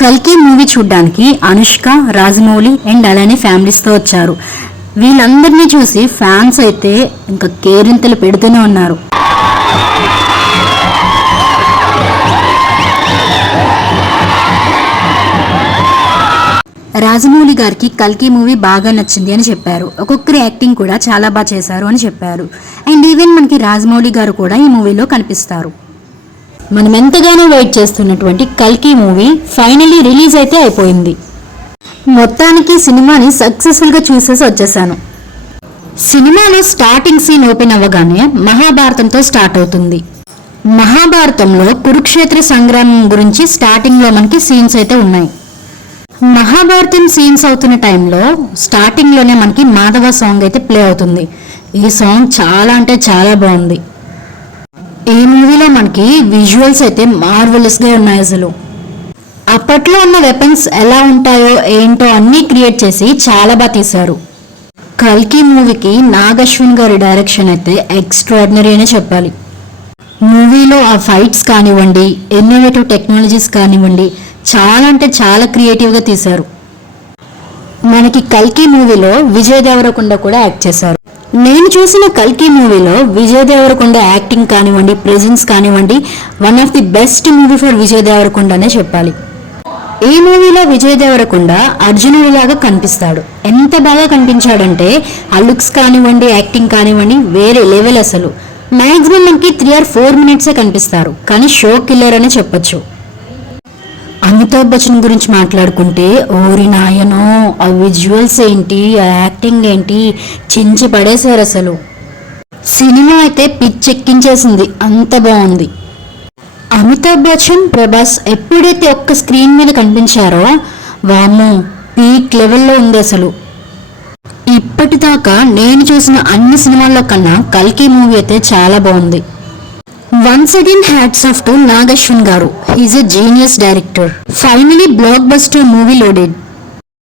కల్కి మూవీ చూడ్డానికి అనుష్క రాజమౌళి అండ్ అలానే ఫ్యామిలీస్తో వచ్చారు. వీళ్ళందరినీ చూసి ఫ్యాన్స్ అయితే ఇంకా కేరింతలు పెడుతూనే ఉన్నారు. రాజమౌళి గారికి కల్కి మూవీ బాగా నచ్చింది అని చెప్పారు. ఒక్కొక్కరి యాక్టింగ్ కూడా చాలా బాగా చేశారు అని చెప్పారు. అండ్ ఈవెన్ మనకి రాజమౌళి గారు కూడా ఈ మూవీలో కనిపిస్తారు. మనం ఎంతగానో వెయిట్ చేస్తున్నటువంటి కల్కి మూవీ ఫైనలీ రిలీజ్ అయితే అయిపోయింది. మొత్తానికి సినిమాని సక్సెస్ఫుల్గా చూసేసి వచ్చేసాను. సినిమాలో స్టార్టింగ్ సీన్ ఓపెన్ అవ్వగానే మహాభారతంతో స్టార్ట్ అవుతుంది. మహాభారతంలో కురుక్షేత్ర సంగ్రామం గురించి స్టార్టింగ్లో మనకి సీన్స్ అయితే ఉన్నాయి. మహాభారతం సీన్స్ అవుతున్న టైంలో స్టార్టింగ్లోనే మనకి మాధవ సాంగ్ అయితే ప్లే అవుతుంది. ఈ సాంగ్ చాలా అంటే చాలా బాగుంది. ఈ మూవీలో మనకి విజువల్స్ అయితే మార్వెలస్గా ఉన్నాయి అసలు. అప్పట్లో ఉన్న వెపన్స్ ఎలా ఉంటాయో ఏంటో అన్నీ క్రియేట్ చేసి చాలా బాగా తీశారు. కల్కి మూవీకి నాగశ్విన్ గారి డైరెక్షన్ అయితే ఎక్స్ట్రాడినరీ అనే చెప్పాలి. మూవీలో ఆ ఫైట్స్ కానివ్వండి ఇన్నోవేటివ్ టెక్నాలజీస్ కానివ్వండి చాలా అంటే చాలా క్రియేటివ్గా తీశారు. మనకి కల్కి మూవీలో విజయ్ దేవరకొండ కూడా యాక్ట్ చేశారు. నేను చూసిన కల్కి మూవీలో విజయ్ దేవరకొండ యాక్టింగ్ కానివ్వండి ప్రెజెన్స్ కానివ్వండి one of the best movie for Vijay Deverakonda అనే చెప్పాలి. ఈ మూవీలో విజయ్ దేవరకొండ అర్జునుడిలాగా కనిపిస్తాడు. ఎంత బాగా కనిపించాడంటే ఆ లుక్స్ కానివ్వండి యాక్టింగ్ కానివ్వండి వేరే లెవెల్ అసలు. మ్యాక్సిమం మనకి త్రీ ఆర్ ఫోర్ మినిట్సే కనిపిస్తారు. కానీ షో కిల్లర్ అనే చెప్పొచ్చు. అమితాబ్ బచ్చన్ గురించి మాట్లాడుకుంటే ఓరి నాయనో ఆ విజువల్స్ ఏంటి ఆ యాక్టింగ్ ఏంటి చించి పడేశారు అసలు. సినిమా అయితే పిచ్చెక్కించేసింది అంత బాగుంది. అమితాబ్ బచ్చన్ ప్రభాస్ ఎప్పుడైతే ఒక్క స్క్రీన్ మీద కనిపించారో వాము పీక్ లెవెల్లో ఉంది అసలు. ఇప్పటిదాకా నేను చూసిన అన్ని సినిమాల్లో కన్నా కల్కి మూవీ అయితే చాలా బాగుంది. Once again hats off to Nag Ashwin garu. He's a genius director finally blockbuster movie loaded